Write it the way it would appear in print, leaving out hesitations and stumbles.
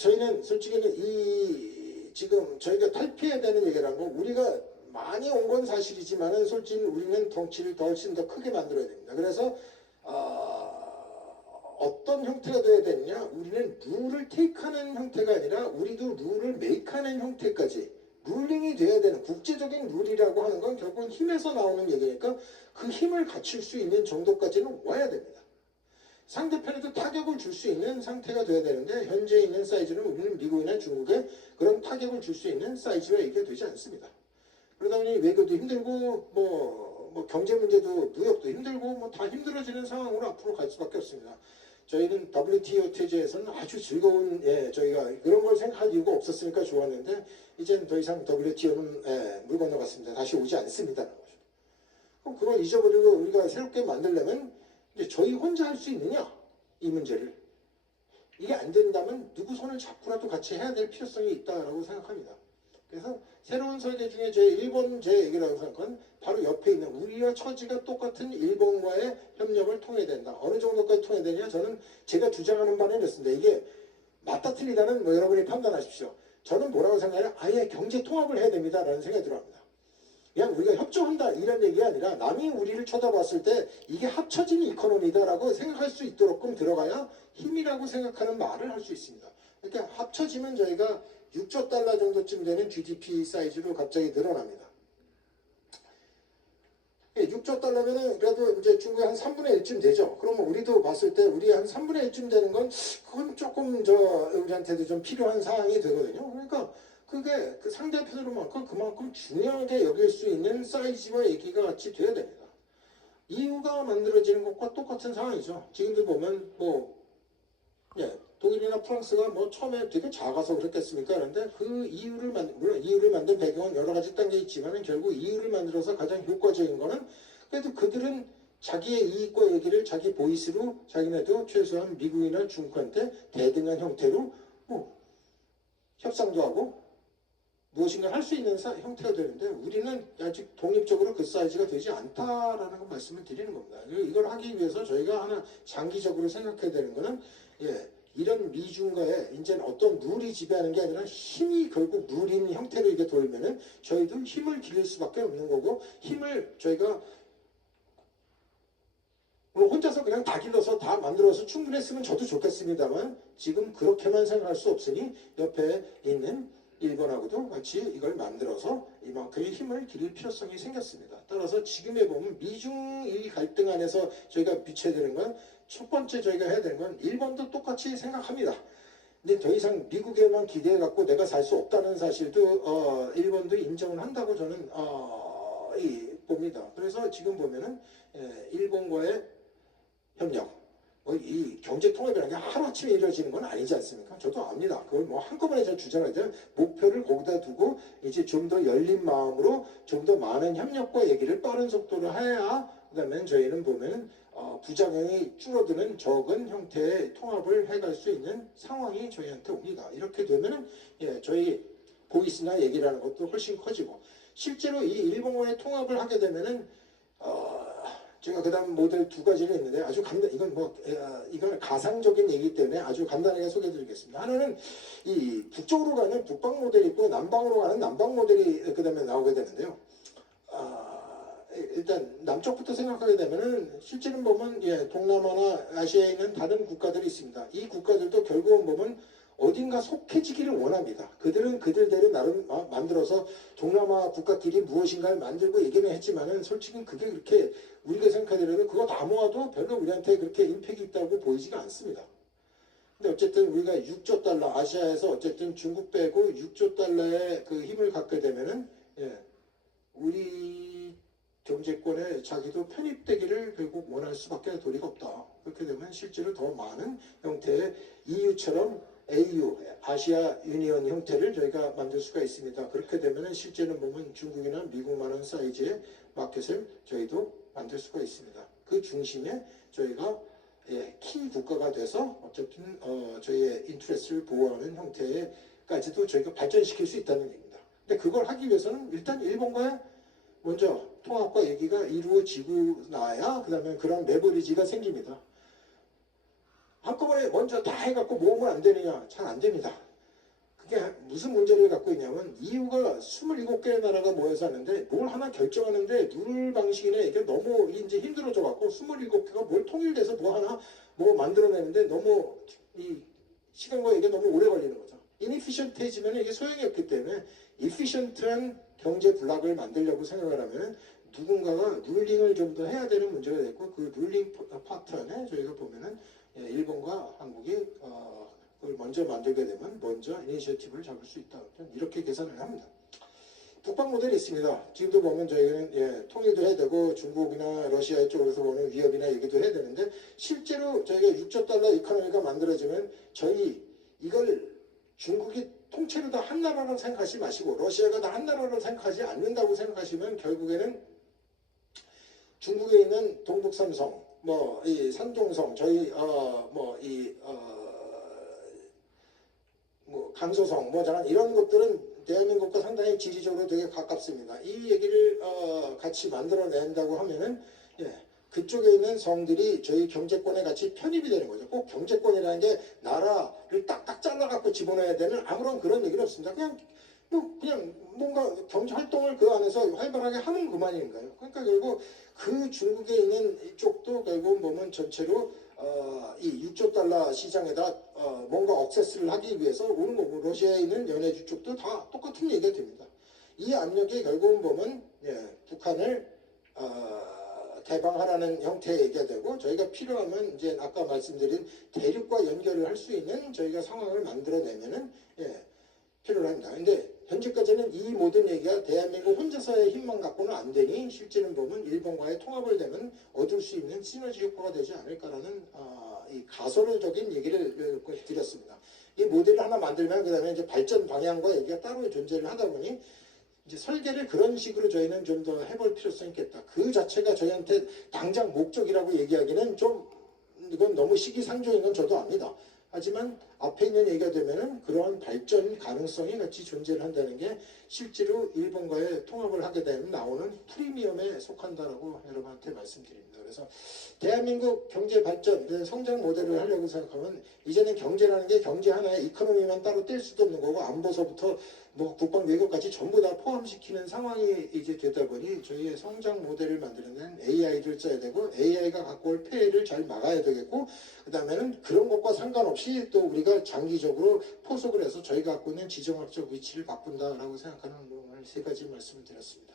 저희는 솔직히는 이 지금 저희가 탈피해야 되는 얘기라는 건 우리가 많이 온 건 사실이지만은 솔직히 우리는 덩치를 훨씬 더 크게 만들어야 됩니다. 그래서 어떤 형태가 돼야 되느냐? 우리는 룰을 테이크하는 형태가 아니라 우리도 룰을 메이크하는 형태까지 룰링이 돼야 되는 국제적인 룰이라고 하는 건 결국은 힘에서 나오는 얘기니까 그 힘을 갖출 수 있는 정도까지는 와야 됩니다. 상대편에도 타격을 줄 수 있는 상태가 돼야 되는데 현재 있는 사이즈는 우리는 미국이나 중국에 그런 타격을 줄 수 있는 사이즈가 이게 되지 않습니다. 그러다 보니 외교도 힘들고 뭐 경제 문제도 무역도 힘들고 뭐 다 힘들어지는 상황으로 앞으로 갈 수밖에 없습니다. 저희는 WTO 체제에서는 아주 즐거운 저희가 그런 걸 생각할 이유가 없었으니까 좋았는데 이제는 더 이상 WTO는 물 건너갔습니다. 다시 오지 않습니다라는 거죠. 그럼 그걸 잊어버리고 우리가 새롭게 만들려면 이제 저희 혼자 할 수 있느냐 이 문제를 이게 안 된다면 누구 손을 잡고라도 같이 해야 될 필요성이 있다라고 생각합니다. 그래서 새로운 설계 중에 제 1번 제 얘기라고 생각은 바로 옆에 있는 우리와 처지가 똑같은 일본과의 협력을 통해야 된다. 어느 정도까지 통해야 되냐? 저는 제가 주장하는 바는 이렇습니다. 이게 맞다 틀리다는 뭐 여러분이 판단하십시오. 저는 뭐라고 생각해요? 아예 경제 통합을 해야 됩니다라는 생각이 들어갑니다. 그냥 우리가 협조한다 이런 얘기가 아니라 남이 우리를 쳐다봤을 때 이게 합쳐진 이코노미다라고 생각할 수 있도록끔 들어가야 힘이라고 생각하는 말을 할 수 있습니다. 그러니까 합쳐지면 저희가 6조 달러 정도쯤 되는 GDP 사이즈로 갑자기 늘어납니다. 6조 달러면은 그래도 이제 중국의 한 3분의 1쯤 되죠. 그러면 우리도 봤을 때 우리 한 3분의 1쯤 되는 건 그건 조금 우리한테도 좀 필요한 사항이 되거든요. 그러니까 그게 그 상대편으로만큼 그만큼 중요하게 여길 수 있는 사이즈와 얘기가 같이 돼야 됩니다. EU가 만들어지는 것과 똑같은 상황이죠. 지금도 보면 독일이나 프랑스가 처음에 되게 작아서 그랬겠습니까? 그런데 그 물론 EU를 만든 배경은 여러 가지 단계 있지만 결국 EU를 만들어서 가장 효과적인 거는 그래도 그들은 자기의 이익과 얘기를 자기 보이스로 자기네도 최소한 미국이나 중국한테 대등한 형태로 협상도 하고 무엇인가 할 수 있는 형태가 되는데 우리는 아직 독립적으로 그 사이즈가 되지 않다라는 걸 말씀을 드리는 겁니다. 이걸 하기 위해서 저희가 하나 장기적으로 생각해야 되는 거는 이런 미중과의 이제는 어떤 룰이 지배하는 게 아니라 힘이 결국 룰인 형태로 이게 돌면은 저희도 힘을 기를 수밖에 없는 거고 힘을 저희가 혼자서 그냥 다 길러서 다 만들어서 충분했으면 저도 좋겠습니다만 지금 그렇게만 생각할 수 없으니 옆에 있는 일본하고도 같이 이걸 만들어서 이만큼의 힘을 기를 필요성이 생겼습니다. 따라서 지금에 보면 미중 이 갈등 안에서 저희가 비춰야 되는 건 첫 번째 저희가 해야 되는 건 일본도 똑같이 생각합니다. 근데 더 이상 미국에만 기대해갖고 내가 살 수 없다는 사실도 일본도 인정을 한다고 저는 봅니다. 그래서 지금 보면은 일본과의 협력 이 경제 통합이라는 게 하루아침에 이루어지는 건 아니지 않습니까? 저도 압니다. 그걸 한꺼번에 제가 주장하죠. 목표를 거기다 두고 이제 좀 더 열린 마음으로 좀 더 많은 협력과 얘기를 빠른 속도로 해야 그다음에 저희는 보면은 부작용이 줄어드는 적은 형태의 통합을 해갈 수 있는 상황이 저희한테 옵니다. 이렇게 되면은 저희 보이스나 얘기라는 것도 훨씬 커지고 실제로 이 일본과의 통합을 하게 되면은 제가 그다음 모델 두 가지를 했는데 아주 이건 가상적인 얘기 때문에 아주 간단하게 소개해드리겠습니다. 하나는 이 북쪽으로 가는 북방 모델이 있고 남방으로 가는 남방 모델이 그다음에 나오게 되는데요. 일단 남쪽부터 생각하게 되면은 실제는 보면 동남아나 아시아에 있는 다른 국가들이 있습니다. 이 국가들도 결국은 보면 어딘가 속해지기를 원합니다. 그들은 그들대로 나름 만들어서 동남아 국가끼리 무엇인가를 만들고 얘기는 했지만은 솔직히 그게 그렇게 우리가 생각하더라도 그거 다 모아도 별로 우리한테 그렇게 임팩이 있다고 보이지가 않습니다. 근데 어쨌든 우리가 6조 달러 아시아에서 어쨌든 중국 빼고 6조 달러의 그 힘을 갖게 되면은 우리 경제권에 자기도 편입되기를 결국 원할 수밖에 도리가 없다. 그렇게 되면 실제로 더 많은 형태의 EU처럼 AU, 아시아 유니언 형태를 저희가 만들 수가 있습니다. 그렇게 되면 실제는 보면 중국이나 미국만한 사이즈의 마켓을 저희도 만들 수가 있습니다. 그 중심에 저희가 키 국가가 돼서 어쨌든 저희의 인트레스를 보호하는 형태까지도 저희가 발전시킬 수 있다는 얘기입니다. 근데 그걸 하기 위해서는 일단 일본과의 먼저 통합과 얘기가 이루어지고 나야 그 다음에 그런 레버리지가 생깁니다. 한꺼번에 먼저 다 해갖고 모으면 안 되느냐? 잘 안 됩니다. 이게 무슨 문제를 갖고 있냐면 EU가 27개의 나라가 모여서 하는데 뭘 하나 결정하는데 룰 방식이나 이게 너무 이제 힘들어져 갖고 27개가 뭘 통일돼서 뭐 하나 뭐 만들어내는데 너무 이 시간과 이게 너무 오래 걸리는 거죠. inefficient해지면 이게 소용이 없기 때문에 efficient한 경제 블록을 만들려고 생각을 하면 누군가가 룰링을 좀 더 해야 되는 문제가 됐고 그 룰링 파트너에 저희가 보면은 일본과 한국이 그걸 먼저 만들게 되면 먼저 이니셔티브를 잡을 수 있다. 이렇게 계산을 합니다. 북방 모델이 있습니다. 지금도 보면 저희는 통일도 해야 되고 중국이나 러시아 쪽에서 보는 위협이나 얘기도 해야 되는데 실제로 저희가 6조 달러 이코노미가 만들어지면 저희 이걸 중국이 통째로 다 한 나라로 생각하지 마시고 러시아가 다 한 나라로 생각하지 않는다고 생각하시면 결국에는 중국에 있는 동북삼성, 뭐 이 산둥성, 저희 뭐 강소성, 뭐 저런 이런 것들은 대한민국과 상당히 지리적으로 되게 가깝습니다. 이 얘기를 같이 만들어낸다고 하면은 그쪽에 있는 성들이 저희 경제권에 같이 편입이 되는 거죠. 꼭 경제권이라는 게 나라를 딱딱 잘라갖고 집어넣어야 되는 아무런 그런 얘기는 없습니다. 그냥 뭔가 경제 활동을 그 안에서 활발하게 하는 그만인 거예요. 그러니까 결국 그 중국에 있는 이쪽도 결국 보면 전체로 이 6조 달러 시장에다 뭔가 억세스를 하기 위해서 오는 거고 러시아에 있는 연해주 쪽도 다 똑같은 얘기가 됩니다. 이 압력이 결국은 보면 북한을 개방하라는 형태의 얘기가 되고 저희가 필요하면 이제 아까 말씀드린 대륙과 연결을 할 수 있는 저희가 상황을 만들어내면은 필요합니다. 근데 현재까지는 이 모든 얘기가 대한민국 혼자서의 힘만 갖고는 안 되니 실제는 보면 일본과의 통합을 되면 얻을 수 있는 시너지 효과가 되지 않을까라는 이 가설적인 얘기를 드렸습니다. 이 모델을 하나 만들면 그다음에 이제 발전 방향과 얘기가 따로 존재를 하다 보니 이제 설계를 그런 식으로 저희는 좀 더 해볼 필요성이 있겠다. 그 자체가 저희한테 당장 목적이라고 얘기하기는 좀 이건 너무 시기상조인 건 저도 압니다. 하지만 앞에 있는 얘기가 되면은 그러한 발전 가능성이 같이 존재를 한다는 게 실제로 일본과의 통합을 하게 되면 나오는 프리미엄에 속한다라고 여러분한테 말씀드립니다. 그래서 대한민국 경제 발전, 성장 모델을 하려고 생각하면 이제는 경제라는 게 경제 하나의 이코노미만 따로 뗄 수도 없는 거고 안보서부터 뭐 국방 외교까지 전부 다 포함시키는 상황이 이제 되다 보니 저희의 성장 모델을 만드는 데는 AI를 써야 되고 AI가 갖고 올 폐해를 잘 막아야 되겠고 그 다음에는 그런 것과 상관없이 또 우리가 장기적으로 포석을 해서 저희가 갖고 있는 지정학적 위치를 바꾼다라고 생각하는 오늘 세 가지 말씀을 드렸습니다.